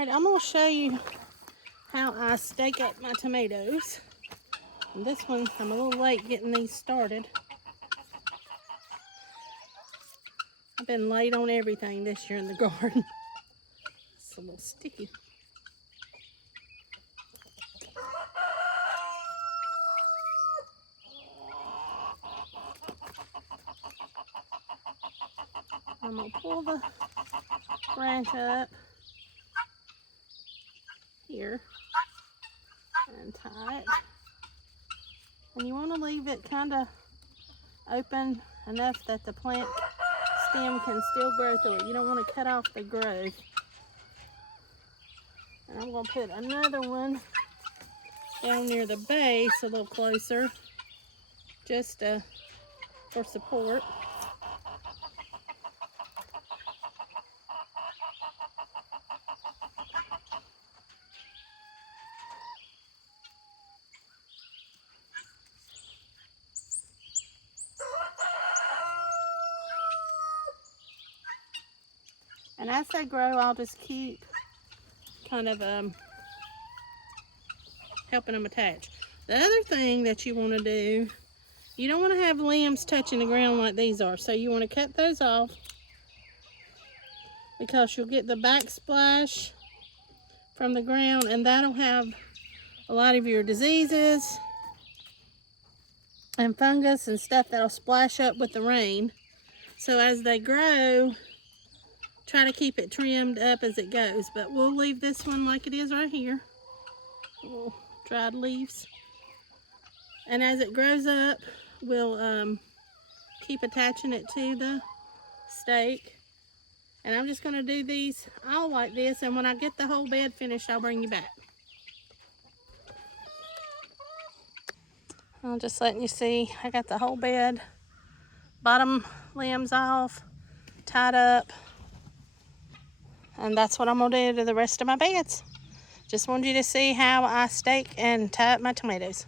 All right, I'm gonna show you how I stake up my tomatoes. And this one, I'm a little late getting these started. I've been late on everything this year in the garden. It's a little sticky. I'm gonna pull the branch up here and tie it. And you want to leave it kind of open enough that the plant stem can still grow through it. You don't want to cut off the growth. And I'm going to put another one down near the base a little closer, just for support. And as they grow, I'll just keep kind of helping them attach. The other thing that you want to do, you don't want to have limbs touching the ground like these are. So you want to cut those off because you'll get the backsplash from the ground, and that'll have a lot of your diseases and fungus and stuff that'll splash up with the rain. So as they grow, try to keep it trimmed up as it goes. But we'll leave this one like it is right here. Little dried leaves. And as it grows up, we'll keep attaching it to the stake. And I'm just going to do these all like this, and when I get the whole bed finished, I'll bring you back. I'm just letting you see, I got the whole bed, bottom limbs off, tied up, and that's what I'm going to do to the rest of my beds. Just wanted you to see how I stake and tie up my tomatoes.